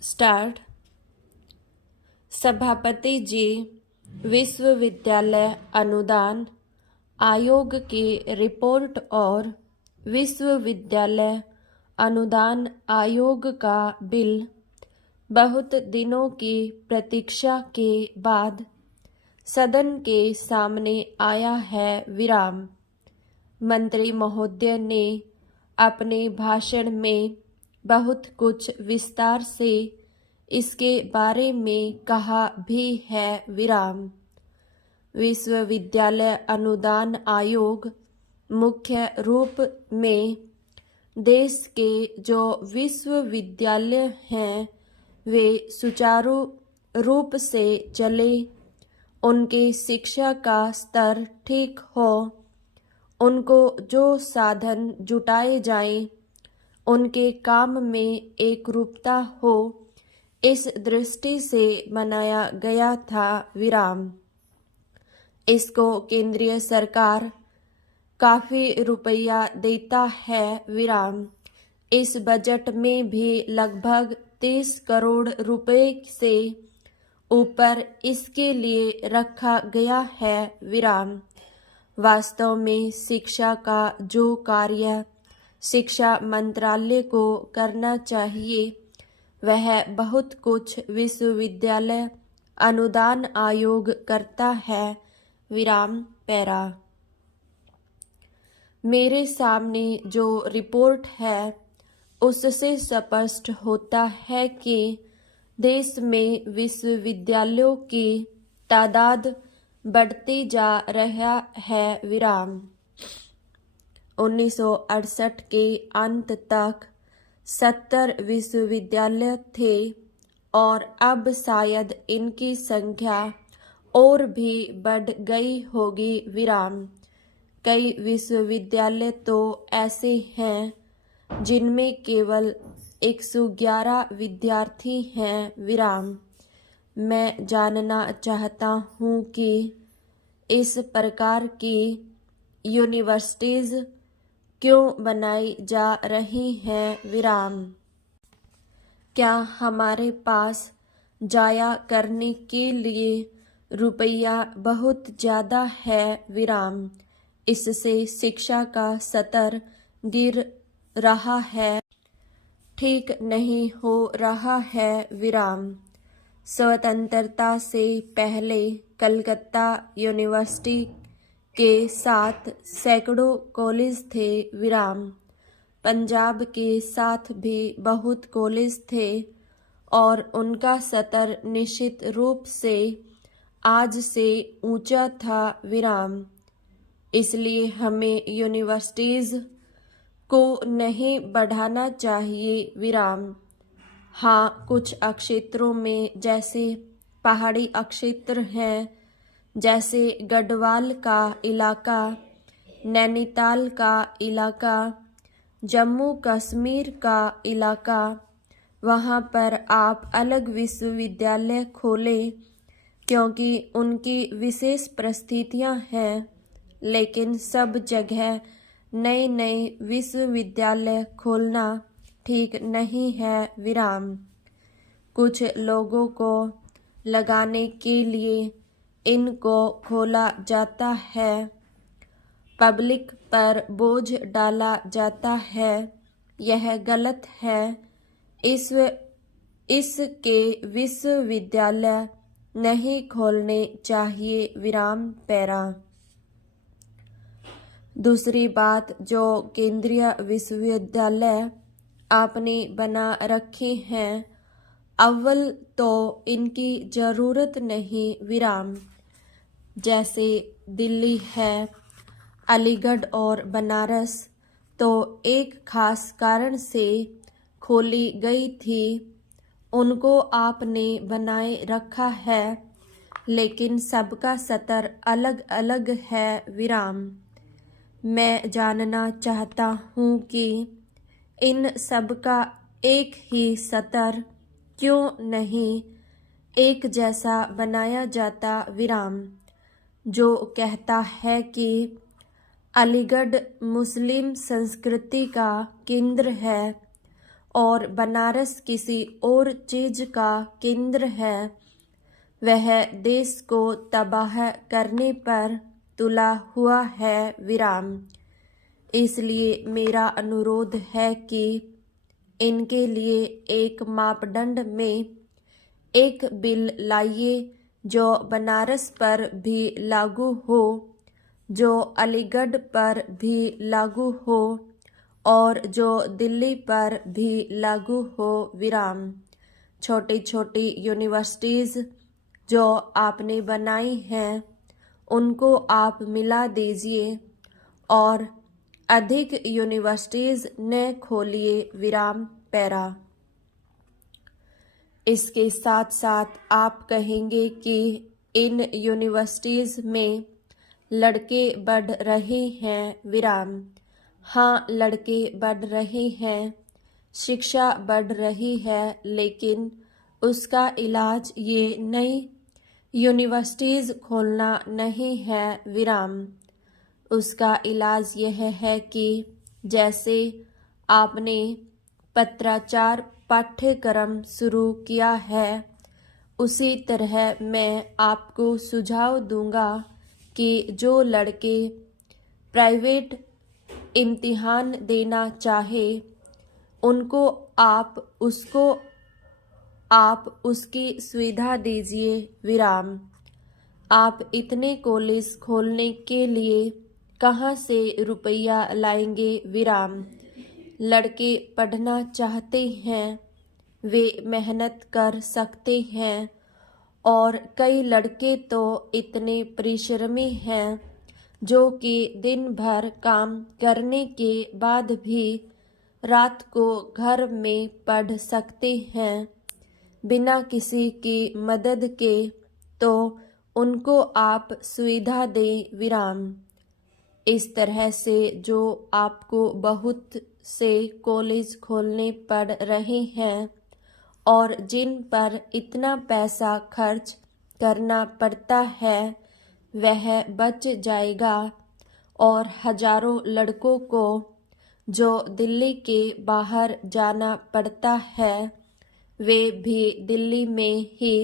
Start. सभापति जी, विश्वविद्यालय अनुदान आयोग की रिपोर्ट और विश्वविद्यालय अनुदान आयोग का बिल बहुत दिनों की प्रतीक्षा के बाद सदन के सामने आया है। विराम। मंत्री महोदय ने अपने भाषण में बहुत कुछ विस्तार से इसके बारे में कहा भी है। विराम। विश्वविद्यालय अनुदान आयोग मुख्य रूप में देश के जो विश्वविद्यालय हैं वे सुचारू रूप से चले, उनके शिक्षा का स्तर ठीक हो, उनको जो साधन जुटाए जाएं, उनके काम में एकरूपता हो, इस दृष्टि से बनाया गया था। विराम। इसको केंद्रीय सरकार काफी रुपया देता है। विराम। इस बजट में भी लगभग 30 करोड़ रुपए से ऊपर इसके लिए रखा गया है। विराम। वास्तव में शिक्षा का जो कार्य शिक्षा मंत्रालय को करना चाहिए वह बहुत कुछ विश्वविद्यालय अनुदान आयोग करता है। विराम। पैरा। मेरे सामने जो रिपोर्ट है उससे स्पष्ट होता है कि देश में विश्वविद्यालयों की तादाद बढ़ती जा रहा है। विराम। 1968 के अंत तक 70 विश्वविद्यालय थे और अब शायद इनकी संख्या और भी बढ़ गई होगी। विराम। कई विश्वविद्यालय तो ऐसे हैं जिनमें केवल 111 विद्यार्थी हैं। विराम। मैं जानना चाहता हूँ कि इस प्रकार की यूनिवर्सिटीज क्यों बनाई जा रही हैं। विराम। क्या हमारे पास जाया करने के लिए रुपया बहुत ज़्यादा है। विराम। इससे शिक्षा का स्तर गिर रहा है, ठीक नहीं हो रहा है। विराम। स्वतंत्रता से पहले कलकत्ता यूनिवर्सिटी के साथ सैकड़ों कॉलेज थे। विराम। पंजाब के साथ भी बहुत कॉलेज थे और उनका स्तर निश्चित रूप से आज से ऊंचा था। विराम। इसलिए हमें यूनिवर्सिटीज को नहीं बढ़ाना चाहिए। विराम। हाँ, कुछ क्षेत्रों में जैसे पहाड़ी क्षेत्र हैं, जैसे गढ़वाल का इलाका, नैनीताल का इलाका, जम्मू कश्मीर का इलाका, वहाँ पर आप अलग विश्वविद्यालय खोलें क्योंकि उनकी विशेष परिस्थितियाँ हैं। लेकिन सब जगह नए नए विश्वविद्यालय खोलना ठीक नहीं है। विराम। कुछ लोगों को लगाने के लिए इनको खोला जाता है, पब्लिक पर बोझ डाला जाता है, यह गलत है। इसके विश्वविद्यालय नहीं खोलने चाहिए। विराम। पैरा। दूसरी बात, जो केंद्रीय विश्वविद्यालय आपने बना रखे हैं, अव्वल तो इनकी जरूरत नहीं। विराम। जैसे दिल्ली है, अलीगढ़ और बनारस तो एक खास कारण से खोली गई थी, उनको आपने बनाए रखा है, लेकिन सबका स्तर अलग अलग है। विराम। मैं जानना चाहता हूँ कि इन सबका एक ही स्तर क्यों नहीं एक जैसा बनाया जाता। विराम। जो कहता है कि अलीगढ़ मुस्लिम संस्कृति का केंद्र है, और बनारस किसी और चीज का केंद्र है, वह देश को तबाह करने पर तुला हुआ है। विराम। इसलिए मेरा अनुरोध है कि इनके लिए एक मापदंड में एक बिल लाइए जो बनारस पर भी लागू हो, जो अलीगढ़ पर भी लागू हो और जो दिल्ली पर भी लागू हो। विराम। छोटी छोटी यूनिवर्सिटीज़ जो आपने बनाई हैं उनको आप मिला दीजिए और अधिक यूनिवर्सिटीज़ न खोलिए। विराम पैरा। इसके साथ साथ आप कहेंगे कि इन यूनिवर्सिटीज़ में लड़के बढ़ रहे हैं। विराम। हाँ, लड़के बढ़ रहे हैं, शिक्षा बढ़ रही है, लेकिन उसका इलाज ये नई यूनिवर्सिटीज़ खोलना नहीं है। विराम। उसका इलाज यह है कि जैसे आपने पत्राचार पाठ्यक्रम शुरू किया है, उसी तरह मैं आपको सुझाव दूंगा कि जो लड़के प्राइवेट इम्तिहान देना चाहे उनको आप उसकी सुविधा दीजिए। विराम। आप इतने कॉलेज खोलने के लिए कहाँ से रुपया लाएंगे। विराम। लड़के पढ़ना चाहते हैं, वे मेहनत कर सकते हैं और कई लड़के तो इतने परिश्रमी हैं जो कि दिन भर काम करने के बाद भी रात को घर में पढ़ सकते हैं बिना किसी की मदद के, तो उनको आप सुविधा दें। विराम। इस तरह से जो आपको बहुत से कॉलेज खोलने पड़ रहे हैं और जिन पर इतना पैसा खर्च करना पड़ता है वह बच जाएगा और हजारों लड़कों को जो दिल्ली के बाहर जाना पड़ता है वे भी दिल्ली में ही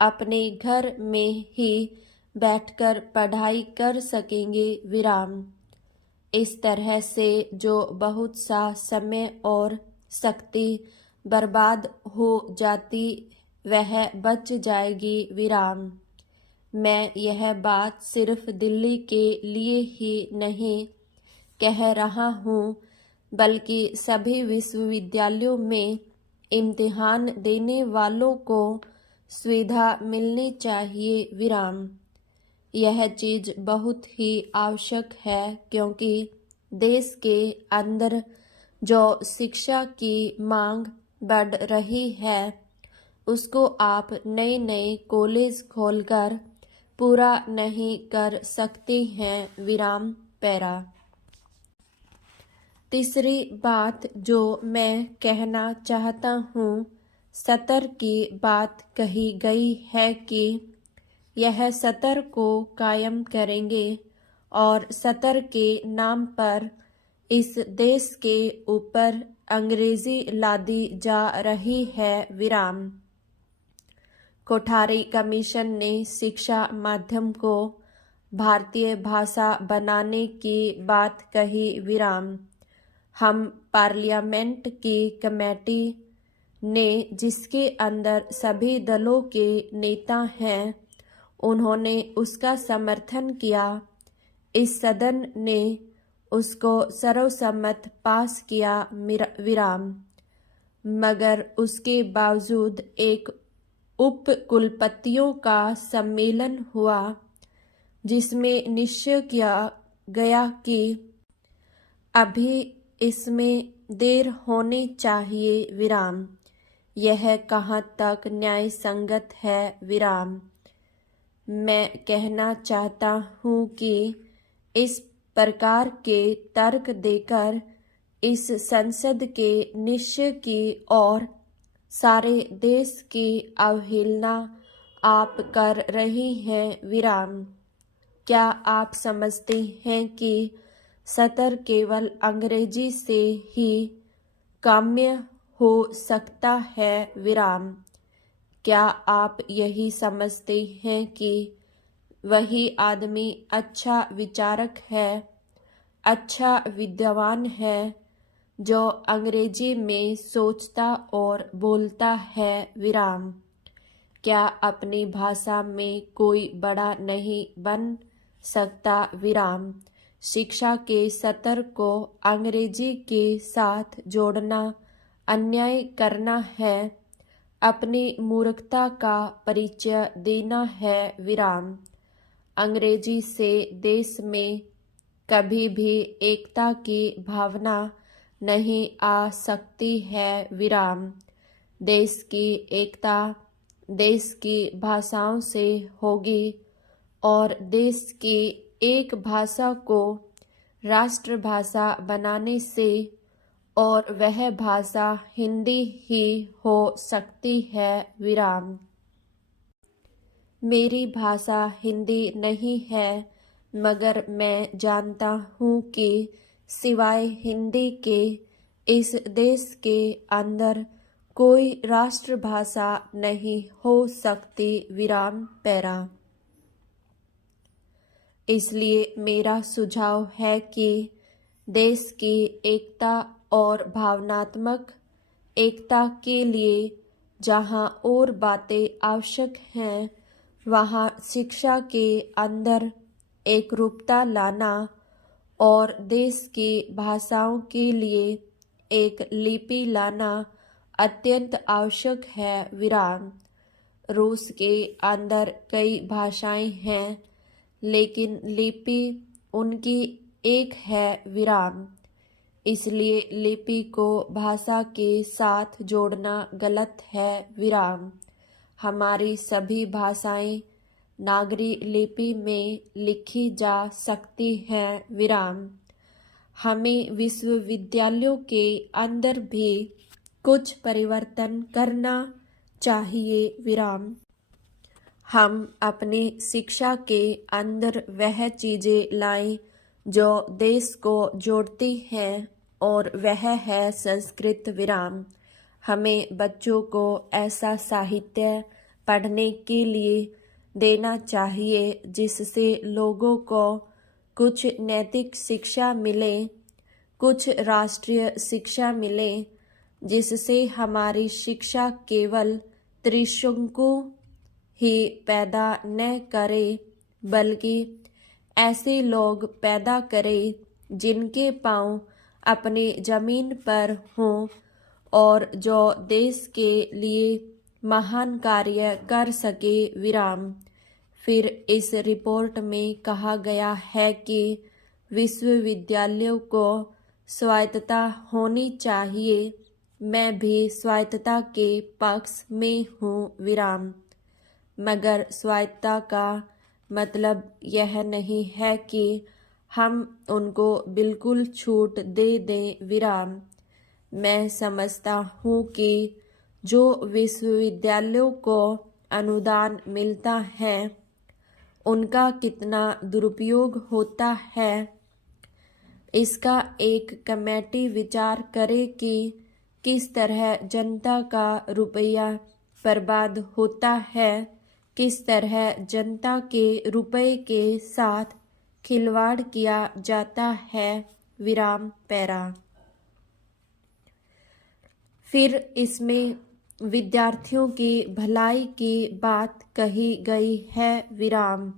अपने घर में ही बैठकर पढ़ाई कर सकेंगे। विराम। इस तरह से जो बहुत सा समय और शक्ति बर्बाद हो जाती वह बच जाएगी। विराम। मैं यह बात सिर्फ दिल्ली के लिए ही नहीं कह रहा हूँ, बल्कि सभी विश्वविद्यालयों में इम्तिहान देने वालों को सुविधा मिलनी चाहिए। विराम। यह चीज बहुत ही आवश्यक है क्योंकि देश के अंदर जो शिक्षा की मांग बढ़ रही है उसको आप नए नए कॉलेज खोलकर पूरा नहीं कर सकते हैं। विराम पैरा। तीसरी बात जो मैं कहना चाहता हूँ, सतर की बात कही गई है कि यह सतर को कायम करेंगे और सतर के नाम पर इस देश के ऊपर अंग्रेजी लादी जा रही है। विराम। कोठारी कमीशन ने शिक्षा माध्यम को भारतीय भाषा बनाने की बात कही। विराम। हम पार्लियामेंट की कमेटी ने जिसके अंदर सभी दलों के नेता हैं उन्होंने उसका समर्थन किया। इस सदन ने उसको सर्वसम्मत पास किया। विराम। मगर उसके बावजूद एक उप कुलपतियों का सम्मेलन हुआ जिसमें निश्चय किया गया कि अभी इसमें देर होनी चाहिए। विराम। यह कहाँ तक न्याय संगत है। विराम। मैं कहना चाहता हूँ कि इस प्रकार के तर्क देकर इस संसद के निश्चय की और सारे देश की अवहेलना आप कर रही हैं। विराम। क्या आप समझते हैं कि सतर केवल अंग्रेजी से ही काम्य हो सकता है विराम। क्या आप यही समझते हैं कि वही आदमी अच्छा विचारक है, अच्छा विद्वान है, जो अंग्रेजी में सोचता और बोलता है विराम? क्या अपनी भाषा में कोई बड़ा नहीं बन सकता विराम? शिक्षा के सत्र को अंग्रेजी के साथ जोड़ना अन्याय करना है, अपनी मूर्खता का परिचय देना है विराम। अंग्रेजी से देश में कभी भी एकता की भावना नहीं आ सकती है विराम। देश की एकता देश की भाषाओं से होगी और देश की एक भाषा को राष्ट्रभाषा बनाने से, और वह भाषा हिंदी ही हो सकती है विराम। मेरी भाषा हिंदी नहीं है, मगर मैं जानता हूँ कि सिवाय हिंदी के इस देश के अंदर कोई राष्ट्रभाषा नहीं हो सकती विराम पैरा। इसलिए मेरा सुझाव है कि देश की एकता और भावनात्मक एकता के लिए जहाँ और बातें आवश्यक हैं, वहाँ शिक्षा के अंदर एकरूपता लाना और देश की भाषाओं के लिए एक लिपि लाना अत्यंत आवश्यक है विराम। रूस के अंदर कई भाषाएं हैं, लेकिन लिपि उनकी एक है विराम। इसलिए लिपि को भाषा के साथ जोड़ना गलत है विराम। हमारी सभी भाषाएं नागरी लिपि में लिखी जा सकती हैं विराम। हमें विश्वविद्यालयों के अंदर भी कुछ परिवर्तन करना चाहिए विराम। हम अपनी शिक्षा के अंदर वह चीज़ें लाएं जो देश को जोड़ती हैं, और वह है संस्कृत विराम। हमें बच्चों को ऐसा साहित्य पढ़ने के लिए देना चाहिए जिससे लोगों को कुछ नैतिक शिक्षा मिले, कुछ राष्ट्रीय शिक्षा मिले, जिससे हमारी शिक्षा केवल त्रिशंकु ही पैदा न करे, बल्कि ऐसे लोग पैदा करे जिनके पांव अपनी जमीन पर हों और जो देश के लिए महान कार्य कर सके विराम। फिर इस रिपोर्ट में कहा गया है कि विश्वविद्यालयों को स्वायत्तता होनी चाहिए। मैं भी स्वायत्तता के पक्ष में हूँ विराम, मगर स्वायत्तता का मतलब यह नहीं है कि हम उनको बिल्कुल छूट दे दें विराम। मैं समझता हूँ कि जो विश्वविद्यालयों को अनुदान मिलता है उनका कितना दुरुपयोग होता है, इसका एक कमेटी विचार करे कि किस तरह जनता का रुपया बर्बाद होता है, किस तरह जनता के रुपये के साथ खिलवाड़ किया जाता है विराम पैरा। फिर इसमें विद्यार्थियों की भलाई की बात कही गई है विराम।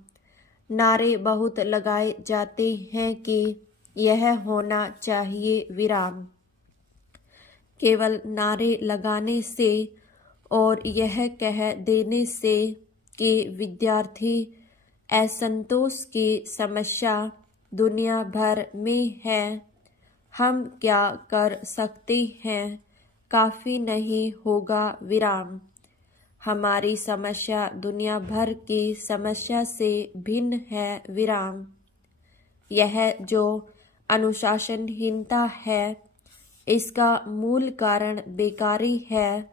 नारे बहुत लगाए जाते हैं कि यह होना चाहिए विराम। केवल नारे लगाने से और यह कह देने से कि विद्यार्थी असंतोष की समस्या दुनिया भर में है, हम क्या कर सकते हैं, काफ़ी नहीं होगा विराम। हमारी समस्या दुनिया भर की समस्या से भिन्न है विराम। यह जो अनुशासनहीनता है, इसका मूल कारण बेकारी है।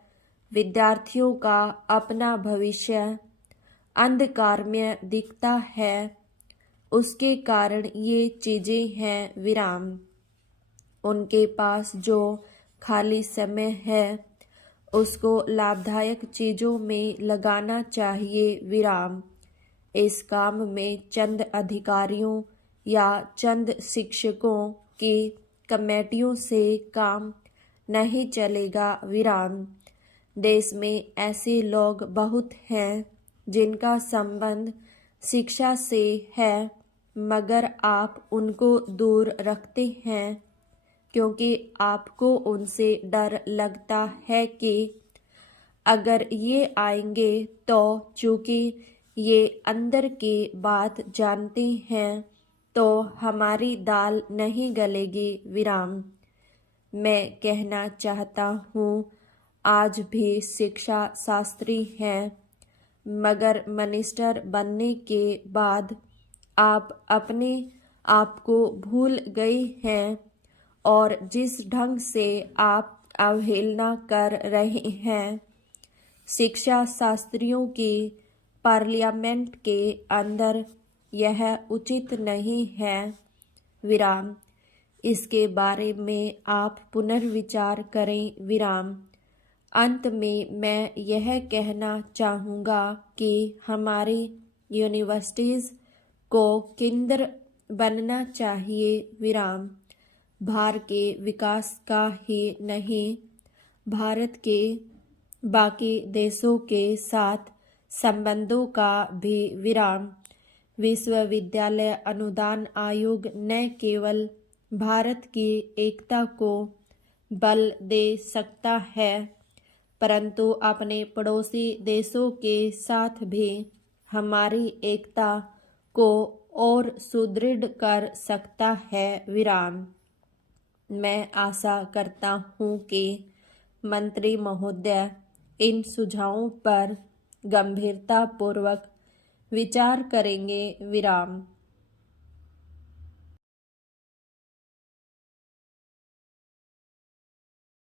विद्यार्थियों का अपना भविष्य अंधकार में दिखता है, उसके कारण ये चीज़ें हैं विराम। उनके पास जो खाली समय है उसको लाभदायक चीज़ों में लगाना चाहिए विराम। इस काम में चंद अधिकारियों या चंद शिक्षकों की कमेटियों से काम नहीं चलेगा विराम। देश में ऐसे लोग बहुत हैं जिनका संबंध शिक्षा से है, मगर आप उनको दूर रखते हैं क्योंकि आपको उनसे डर लगता है कि अगर ये आएंगे तो चूंकि ये अंदर की बात जानते हैं तो हमारी दाल नहीं गलेगी विराम। मैं कहना चाहता हूँ आज भी शिक्षा शास्त्री हैं, मगर मिनिस्टर बनने के बाद आप अपने आप को भूल गए हैं और जिस ढंग से आप अवहेलना कर रहे हैं शिक्षा शास्त्रियों की पार्लियामेंट के अंदर, यह उचित नहीं है विराम। इसके बारे में आप पुनर्विचार करें विराम। अंत में मैं यह कहना चाहूँगा कि हमारी यूनिवर्सिटीज़ को केंद्र बनना चाहिए विराम। भारत के विकास का ही नहीं, भारत के बाकी देशों के साथ संबंधों का भी विराम। विश्वविद्यालय अनुदान आयोग न केवल भारत की एकता को बल दे सकता है, परंतु अपने पड़ोसी देशों के साथ भी हमारी एकता को और सुदृढ़ कर सकता है विराम। मैं आशा करता हूँ कि मंत्री महोदय इन सुझावों पर गंभीरतापूर्वक विचार करेंगे विराम।